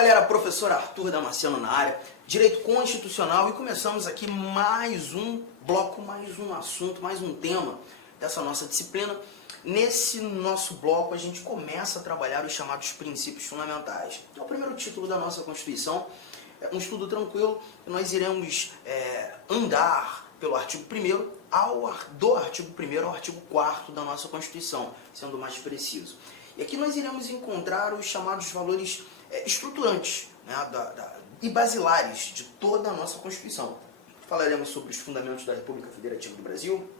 galera, professor Arthur Damasceno na área, Direito Constitucional, e começamos aqui mais um bloco, mais um assunto, mais um tema dessa nossa disciplina. Nesse nosso bloco a gente começa a trabalhar os chamados princípios fundamentais. É o primeiro título da nossa Constituição, é um estudo tranquilo, e nós iremos andar pelo artigo 1º, do artigo 1º ao artigo 4º da nossa Constituição, sendo mais preciso. E aqui nós iremos encontrar os chamados valores estruturantes, né, e basilares de toda a nossa Constituição. Falaremos sobre os fundamentos da República Federativa do Brasil,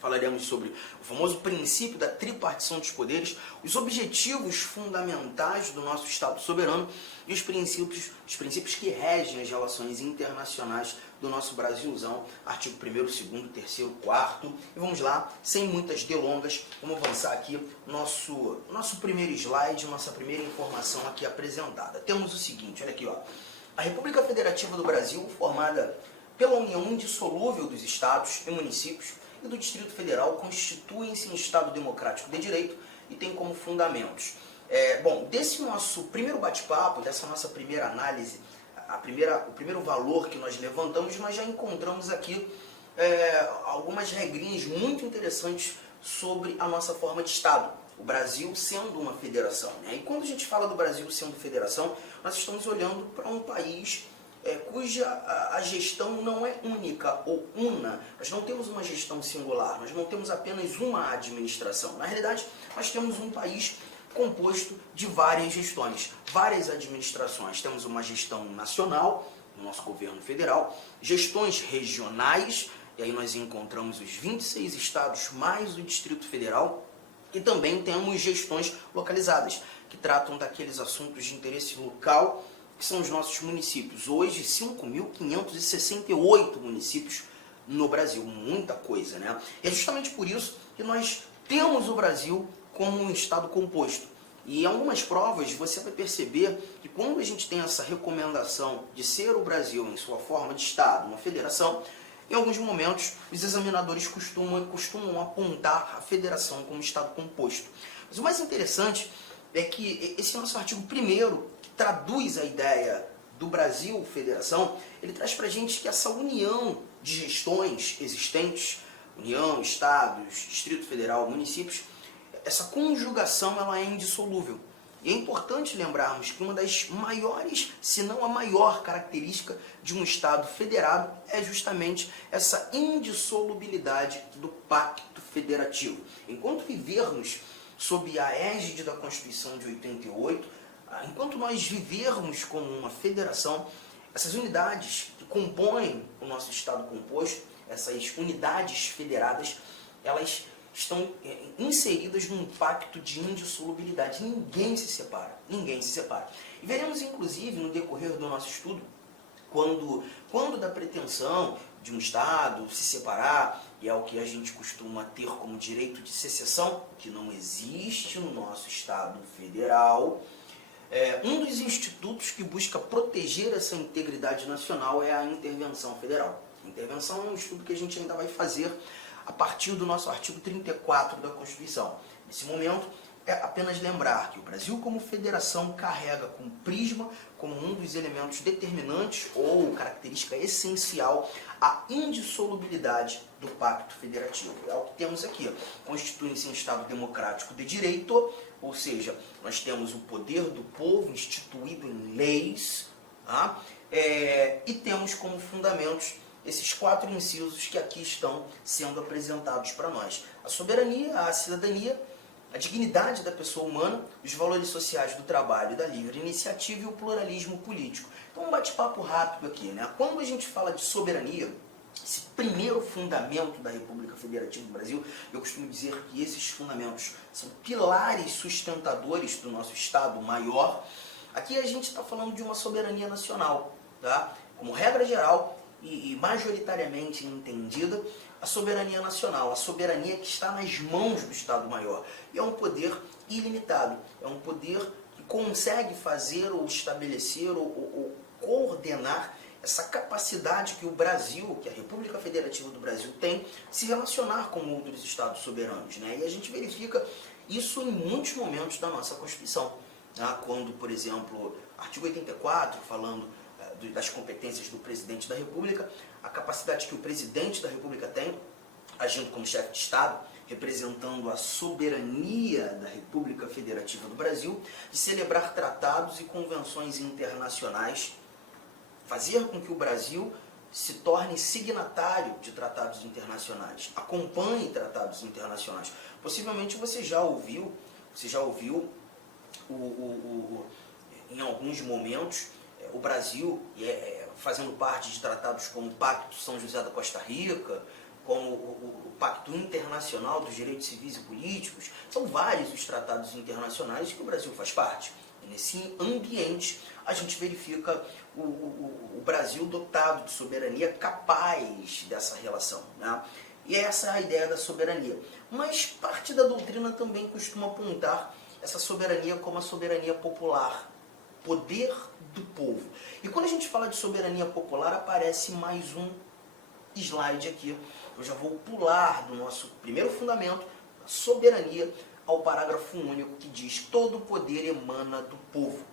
falaremos sobre o famoso princípio da tripartição dos poderes, os objetivos fundamentais do nosso Estado soberano e os princípios que regem as relações internacionais do nosso Brasilzão, artigo 1º, 2º, 3º, 4º. E vamos lá, sem muitas delongas, vamos avançar aqui nosso primeiro slide, nossa primeira informação aqui apresentada. Temos o seguinte, olha aqui, ó. A República Federativa do Brasil, formada pela união indissolúvel dos estados e municípios e do Distrito Federal, constituem-se em Estado democrático de direito e tem como fundamentos. Desse nosso primeiro bate-papo, dessa nossa primeira análise, o primeiro valor que nós levantamos, nós já encontramos aqui algumas regrinhas muito interessantes sobre a nossa forma de Estado. O Brasil sendo uma federação, né? E quando a gente fala do Brasil sendo federação, nós estamos olhando para um país cuja a gestão não é única ou una. Nós não temos uma gestão singular, nós não temos apenas uma administração. Na realidade, nós temos um país composto de várias gestões, várias administrações. Temos uma gestão nacional, o nosso governo federal, gestões regionais, e aí nós encontramos os 26 estados mais o Distrito Federal, e também temos gestões localizadas, que tratam daqueles assuntos de interesse local, que são os nossos municípios. Hoje, 5.568 municípios no Brasil, muita coisa, né? E é justamente por isso que nós temos o Brasil como um estado composto. E em algumas provas você vai perceber que quando a gente tem essa recomendação de ser o Brasil em sua forma de estado, uma federação, em alguns momentos os examinadores costumam apontar a federação como estado composto. Mas o mais interessante é que esse nosso artigo 1º, que traduz a ideia do Brasil federação, ele traz para a gente que essa união de gestões existentes, União, Estados, Distrito Federal, municípios, essa conjugação ela é indissolúvel. E é importante lembrarmos que uma das maiores, se não a maior característica de um Estado federado é justamente essa indissolubilidade do pacto federativo. Enquanto vivermos sob a égide da Constituição de 88, enquanto nós vivermos como uma federação, essas unidades que compõem o nosso Estado composto, essas unidades federadas, elas estão inseridas num pacto de indissolubilidade. Ninguém se separa, ninguém se separa. E veremos, inclusive, no decorrer do nosso estudo, quando da pretensão de um Estado se separar, e é o que a gente costuma ter como direito de secessão, que não existe no nosso Estado federal, um dos institutos que busca proteger essa integridade nacional é a intervenção federal. A intervenção é um estudo que a gente ainda vai fazer a partir do nosso artigo 34 da Constituição. Nesse momento, é apenas lembrar que o Brasil como federação carrega com prisma, como um dos elementos determinantes ou característica essencial, a indissolubilidade do pacto federativo. É o que temos aqui. Constitui-se um Estado democrático de direito, ou seja, nós temos o poder do povo instituído em leis, e temos como fundamentos esses 4 incisos que aqui estão sendo apresentados para nós. A soberania, a cidadania, a dignidade da pessoa humana, os valores sociais do trabalho e da livre iniciativa e o pluralismo político. Então, um bate-papo rápido aqui, né? Quando a gente fala de soberania, esse primeiro fundamento da República Federativa do Brasil, eu costumo dizer que esses fundamentos são pilares sustentadores do nosso Estado maior. Aqui a gente está falando de uma soberania nacional, tá? Como regra geral e majoritariamente entendida, a soberania nacional, a soberania que está nas mãos do Estado Maior. E é um poder ilimitado, é um poder que consegue fazer ou estabelecer ou coordenar essa capacidade que o Brasil, que a República Federativa do Brasil tem, se relacionar com outros Estados soberanos, né? E a gente verifica isso em muitos momentos da nossa Constituição. né, quando, por exemplo, artigo 84, falando das competências do presidente da República, a capacidade que o presidente da República tem, agindo como chefe de Estado, representando a soberania da República Federativa do Brasil, de celebrar tratados e convenções internacionais, fazer com que o Brasil se torne signatário de tratados internacionais, acompanhe tratados internacionais. Possivelmente você já ouviu em alguns momentos, o Brasil fazendo parte de tratados como o Pacto São José da Costa Rica, como o Pacto Internacional dos Direitos Civis e Políticos. São vários os tratados internacionais que o Brasil faz parte. E nesse ambiente, a gente verifica o Brasil dotado de soberania, capaz dessa relação, né? E essa é a ideia da soberania. Mas parte da doutrina também costuma apontar essa soberania como a soberania popular, poder do povo. E quando a gente fala de soberania popular, aparece mais um slide aqui. Eu já vou pular do nosso primeiro fundamento, a soberania, ao parágrafo único que diz: todo poder emana do povo,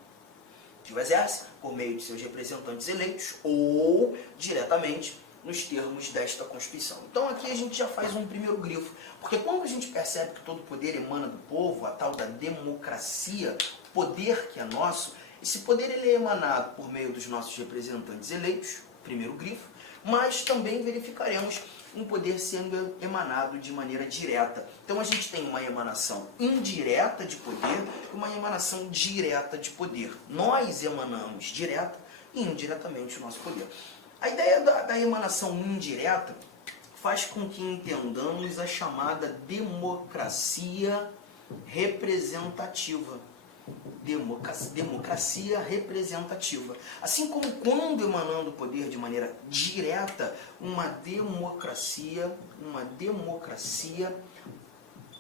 que o exerce por meio de seus representantes eleitos ou diretamente nos termos desta Constituição. Então aqui a gente já faz um primeiro grifo, porque quando a gente percebe que todo poder emana do povo, a tal da democracia, poder que é nosso, esse poder ele é emanado por meio dos nossos representantes eleitos, primeiro grifo, mas também verificaremos um poder sendo emanado de maneira direta. Então a gente tem uma emanação indireta de poder e uma emanação direta de poder. Nós emanamos direta e indiretamente o nosso poder. A ideia da emanação indireta faz com que entendamos a chamada democracia representativa. Democracia representativa. Assim como quando emanando o poder de maneira direta, uma democracia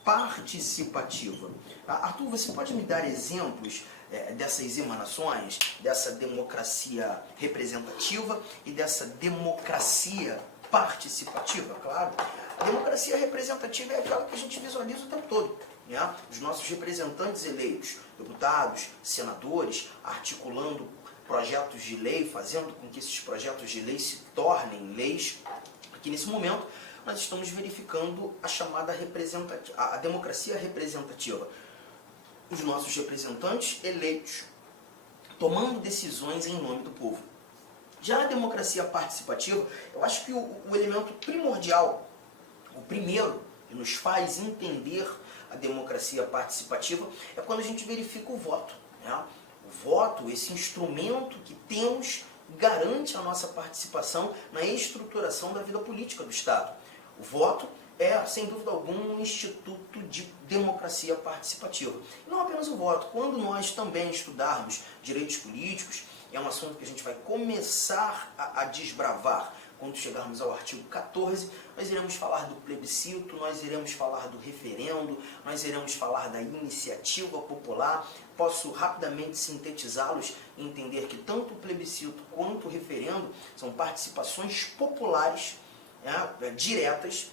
participativa. Arthur, você pode me dar exemplos dessas emanações, dessa democracia representativa e dessa democracia participativa? Claro. A democracia representativa é aquela que a gente visualiza o tempo todo, né? Os nossos representantes eleitos, deputados, senadores, articulando projetos de lei, fazendo com que esses projetos de lei se tornem leis. Aqui nesse momento nós estamos verificando a chamada a democracia representativa. Os nossos representantes eleitos tomando decisões em nome do povo. Já a democracia participativa, eu acho que o elemento primordial, o primeiro que nos faz entender a democracia participativa é quando a gente verifica o voto, né? O voto, esse instrumento que temos, garante a nossa participação na estruturação da vida política do Estado. O voto é, sem dúvida alguma, um instituto de democracia participativa. E não apenas o voto. Quando nós também estudarmos direitos políticos, é um assunto que a gente vai começar a desbravar. Quando chegarmos ao artigo 14, nós iremos falar do plebiscito, nós iremos falar do referendo, nós iremos falar da iniciativa popular. Posso rapidamente sintetizá-los e entender que tanto o plebiscito quanto o referendo são participações populares, diretas,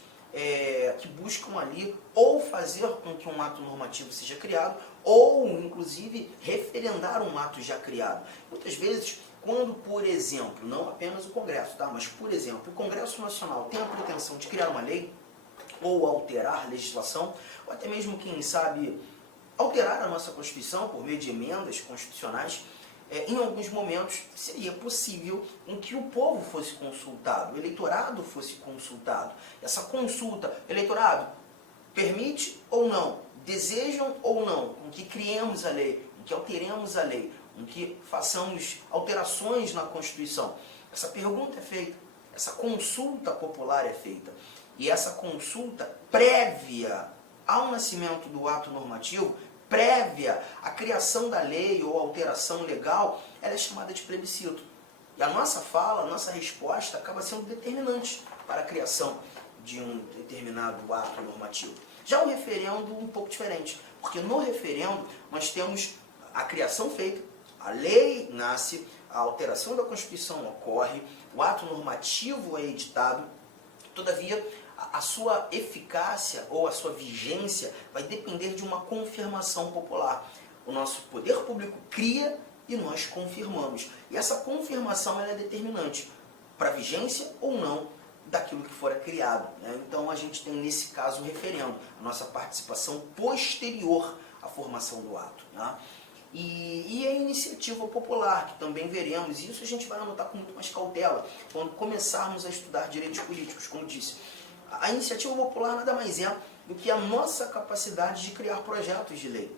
que buscam ali ou fazer com que um ato normativo seja criado ou, inclusive, referendar um ato já criado. Muitas vezes, quando, por exemplo, não apenas o Congresso, tá? Mas, por exemplo, o Congresso Nacional tem a pretensão de criar uma lei ou alterar legislação, ou até mesmo, quem sabe, alterar a nossa Constituição por meio de emendas constitucionais, em alguns momentos seria possível em que o povo fosse consultado, o eleitorado fosse consultado. Essa consulta, eleitorado, permite ou não, desejam ou não, com que criemos a lei, com que alteremos a lei, com que façamos alterações na Constituição. Essa pergunta é feita, essa consulta popular é feita. E essa consulta prévia ao nascimento do ato normativo, prévia à criação da lei ou alteração legal, ela é chamada de plebiscito. E a nossa fala, a nossa resposta acaba sendo determinante para a criação de um determinado ato normativo. Já o referendo um pouco diferente, porque no referendo nós temos a criação feita, a lei nasce, a alteração da Constituição ocorre, o ato normativo é editado, todavia a sua eficácia ou a sua vigência vai depender de uma confirmação popular. O nosso poder público cria e nós confirmamos. E essa confirmação ela é determinante para a vigência ou não daquilo que fora criado, né? Então a gente tem nesse caso o referendo, a nossa participação posterior à formação do ato, né? E a iniciativa popular, que também veremos, e isso a gente vai anotar com muito mais cautela quando começarmos a estudar direitos políticos. Como disse, a iniciativa popular nada mais é do que a nossa capacidade de criar projetos de lei.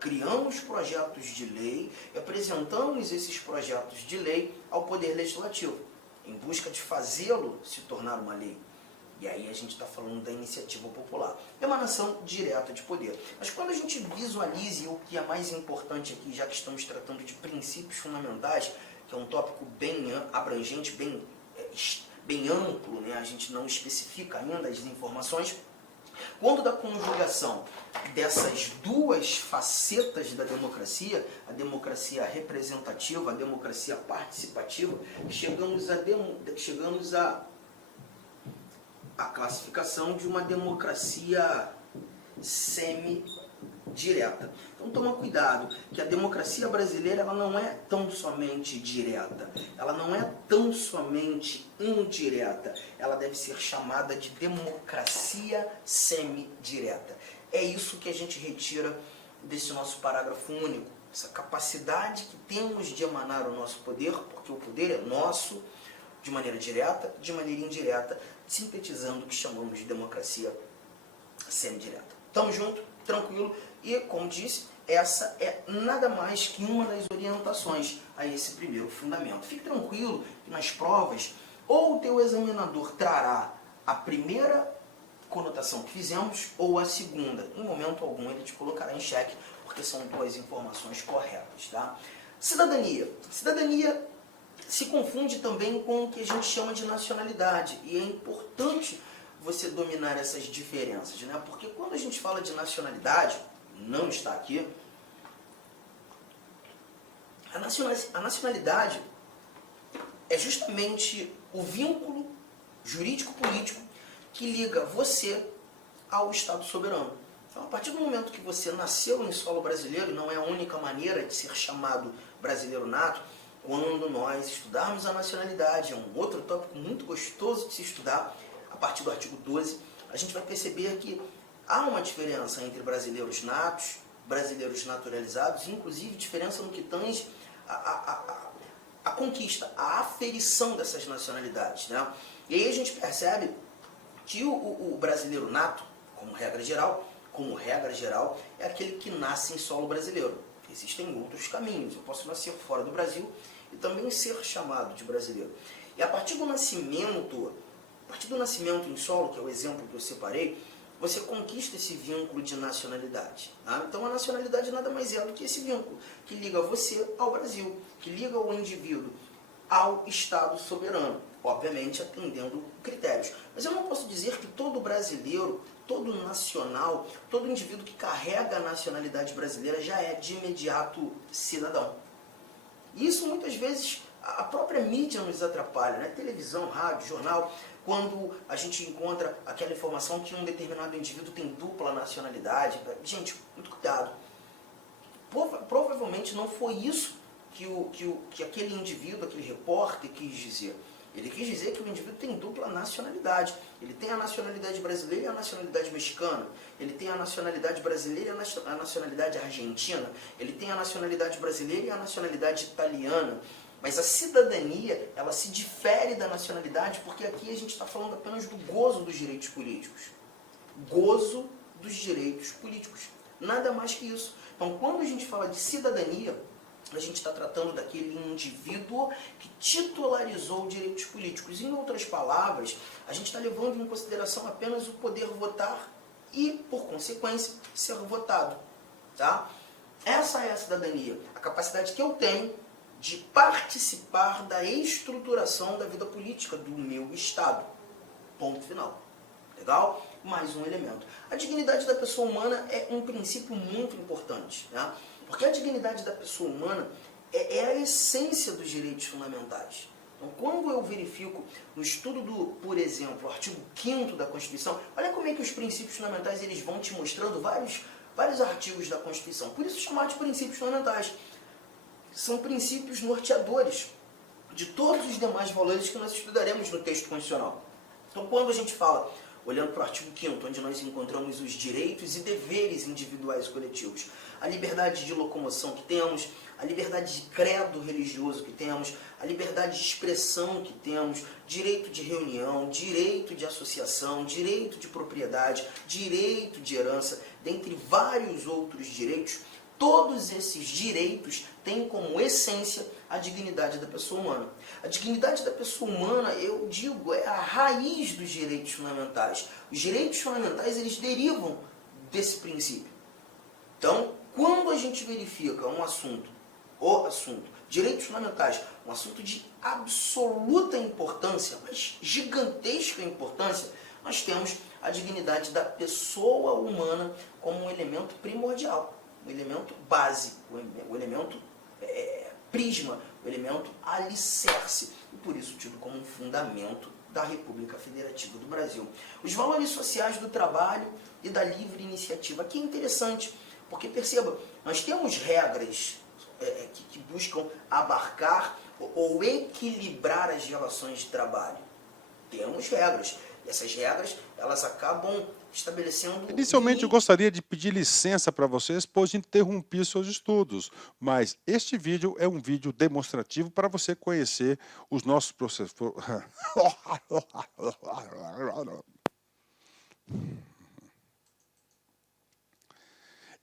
Criamos projetos de lei e apresentamos esses projetos de lei ao Poder Legislativo, em busca de fazê-lo se tornar uma lei. E aí a gente está falando da iniciativa popular. Emanação direta de poder. Mas quando a gente visualize o que é mais importante aqui, já que estamos tratando de princípios fundamentais, que é um tópico bem abrangente, bem amplo, né? A gente não especifica ainda as informações. Quando da conjugação dessas duas facetas da democracia, a democracia representativa, a democracia participativa, chegamos a classificação de uma democracia semi-direta. Então toma cuidado, que a democracia brasileira ela não é tão somente direta, ela não é tão somente indireta, ela deve ser chamada de democracia semi-direta. É isso que a gente retira desse nosso parágrafo único, essa capacidade que temos de emanar o nosso poder, porque o poder é nosso, de maneira direta, de maneira indireta, sintetizando o que chamamos de democracia semi-direta. Tamo junto? Tranquilo? E, como disse, essa é nada mais que uma das orientações a esse primeiro fundamento. Fique tranquilo que nas provas, ou o teu examinador trará a primeira conotação que fizemos, ou a segunda. Em momento algum ele te colocará em xeque, porque são duas informações corretas, tá? Cidadania. Cidadania se confunde também com o que a gente chama de nacionalidade, e é importante você dominar essas diferenças, né? Porque quando a gente fala de nacionalidade, não está aqui, a nacionalidade é justamente o vínculo jurídico-político que liga você ao Estado soberano. Então, a partir do momento que você nasceu em solo brasileiro, e não é a única maneira de ser chamado brasileiro nato, quando nós estudarmos a nacionalidade, é um outro tópico muito gostoso de se estudar, a partir do artigo 12, a gente vai perceber que há uma diferença entre brasileiros natos, brasileiros naturalizados, inclusive diferença no que tange a conquista, a aferição dessas nacionalidades, né? E aí a gente percebe que o brasileiro nato, como regra geral, é aquele que nasce em solo brasileiro. Existem outros caminhos. Eu posso nascer fora do Brasil e também ser chamado de brasileiro. E a partir do nascimento em solo, que é o exemplo que eu separei, você conquista esse vínculo de nacionalidade. Tá? Então a nacionalidade nada mais é do que esse vínculo que liga você ao Brasil, que liga o indivíduo ao Estado soberano, obviamente atendendo critérios. Mas eu não posso dizer que todo brasileiro, todo nacional, todo indivíduo que carrega a nacionalidade brasileira já é de imediato cidadão. E isso muitas vezes a própria mídia nos atrapalha, né? Televisão, rádio, jornal, quando a gente encontra aquela informação que um determinado indivíduo tem dupla nacionalidade. Gente, muito cuidado. Provavelmente não foi isso que aquele indivíduo, aquele repórter quis dizer. Ele quis dizer que o indivíduo tem dupla nacionalidade. Ele tem a nacionalidade brasileira e a nacionalidade mexicana. Ele tem a nacionalidade brasileira e a nacionalidade argentina. Ele tem a nacionalidade brasileira e a nacionalidade italiana. Mas a cidadania, ela se difere da nacionalidade, porque aqui a gente está falando apenas do gozo dos direitos políticos. Gozo dos direitos políticos. Nada mais que isso. Então, quando a gente fala de cidadania, a gente está tratando daquele indivíduo que titularizou direitos políticos. Em outras palavras, a gente está levando em consideração apenas o poder votar e, por consequência, ser votado. Tá? Essa é a cidadania, a capacidade que eu tenho de participar da estruturação da vida política do meu Estado. Ponto final. Legal? Mais um elemento. A dignidade da pessoa humana é um princípio muito importante, né? Porque a dignidade da pessoa humana é a essência dos direitos fundamentais. Então, quando eu verifico no estudo por exemplo, o artigo 5º da Constituição, olha como é que os princípios fundamentais eles vão te mostrando vários artigos da Constituição. Por isso chamar de princípios fundamentais. São princípios norteadores de todos os demais valores que nós estudaremos no texto constitucional. Então, quando a gente fala, olhando para o artigo 5º, onde nós encontramos os direitos e deveres individuais e coletivos, a liberdade de locomoção que temos, a liberdade de credo religioso que temos, a liberdade de expressão que temos, direito de reunião, direito de associação, direito de propriedade, direito de herança, dentre vários outros direitos, todos esses direitos têm como essência a dignidade da pessoa humana. A dignidade da pessoa humana, eu digo, é a raiz dos direitos fundamentais. Os direitos fundamentais, eles derivam desse princípio. Então, quando a gente verifica um assunto, direitos fundamentais, um assunto de absoluta importância, mas gigantesca importância, nós temos a dignidade da pessoa humana como um elemento primordial, um elemento básico, um elemento prisma, um elemento alicerce, e por isso tido como um fundamento da República Federativa do Brasil. Os valores sociais do trabalho e da livre iniciativa. Aqui é interessante, porque perceba, nós temos regras que buscam abarcar ou equilibrar as relações de trabalho. Temos regras. E essas regras, elas acabam estabelecendo... Inicialmente, eu gostaria de pedir licença para vocês, pois interrompi seus estudos. Mas este vídeo é um vídeo demonstrativo para você conhecer os nossos processos.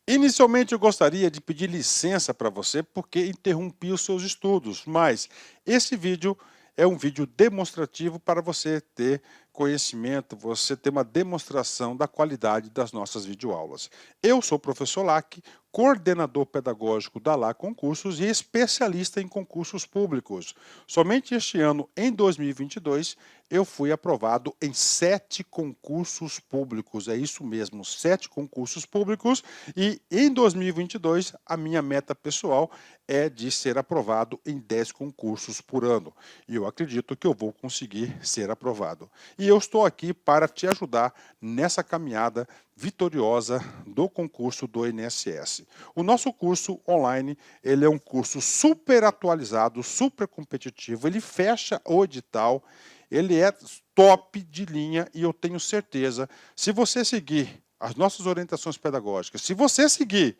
Inicialmente, eu gostaria de pedir licença para você, porque interrompi os seus estudos. Mas esse vídeo é um vídeo demonstrativo para você ter conhecimento, você ter uma demonstração da qualidade das nossas videoaulas. Eu sou o professor Lac, coordenador pedagógico da LA Concursos e especialista em concursos públicos. Somente este ano, em 2022, eu fui aprovado em 7 concursos públicos. É isso mesmo, 7 concursos públicos. E em 2022, a minha meta pessoal é de ser aprovado em 10 concursos por ano. E eu acredito que eu vou conseguir ser aprovado. E eu estou aqui para te ajudar nessa caminhada vitoriosa do concurso do INSS. O nosso curso online, ele é um curso super atualizado, super competitivo, ele fecha o edital, ele é top de linha e eu tenho certeza, se você seguir as nossas orientações pedagógicas, se você seguir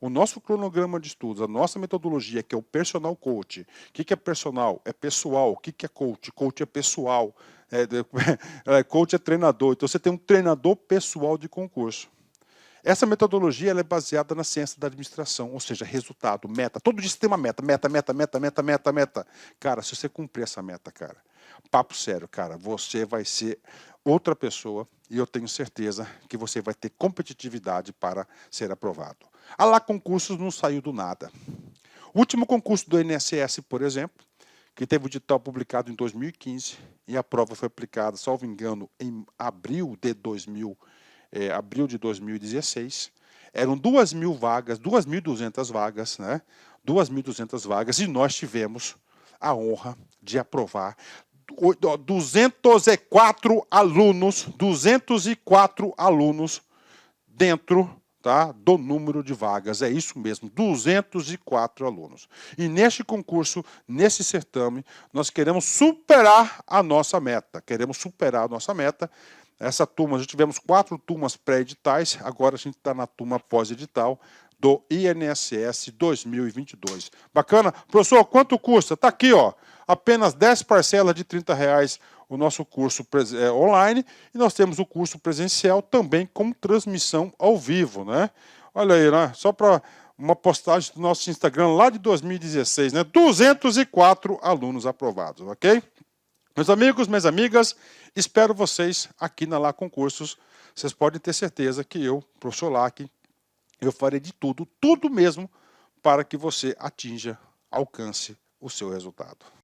o nosso cronograma de estudos, a nossa metodologia, que é o Personal Coach. O que é personal? É pessoal. O que é coach? Coach é pessoal. Coach é treinador. Então você tem um treinador pessoal de concurso. Essa metodologia ela é baseada na ciência da administração, ou seja, resultado, meta. Todo dia você tem uma meta, meta. Cara, se você cumprir essa meta, cara, papo sério, cara, você vai ser outra pessoa e eu tenho certeza que você vai ter competitividade para ser aprovado. A LA Concursos não saiu do nada. O último concurso do INSS, por exemplo, que teve o edital publicado em 2015 e a prova foi aplicada, salvo engano, em abril de 2016, eram 2.000 vagas, 2.200 vagas, né? 2.200 vagas, e nós tivemos a honra de aprovar 204 alunos dentro, tá, do número de vagas. É isso mesmo, 204 alunos. E neste concurso, nesse certame, nós queremos superar a nossa meta. Essa turma, já tivemos 4 turmas pré-editais, agora a gente está na turma pós-edital do INSS 2022. Bacana? Professor, quanto custa? Está aqui, ó, apenas 10 parcelas de R$30 o nosso curso online, e nós temos o curso presencial também com transmissão ao vivo, né? Olha aí, né? Só para uma postagem do nosso Instagram lá de 2016, né? 204 alunos aprovados, ok? Meus amigos, minhas amigas, espero vocês aqui na LA Concursos. Vocês podem ter certeza que eu, professor Lac, eu farei de tudo mesmo, para que você alcance o seu resultado.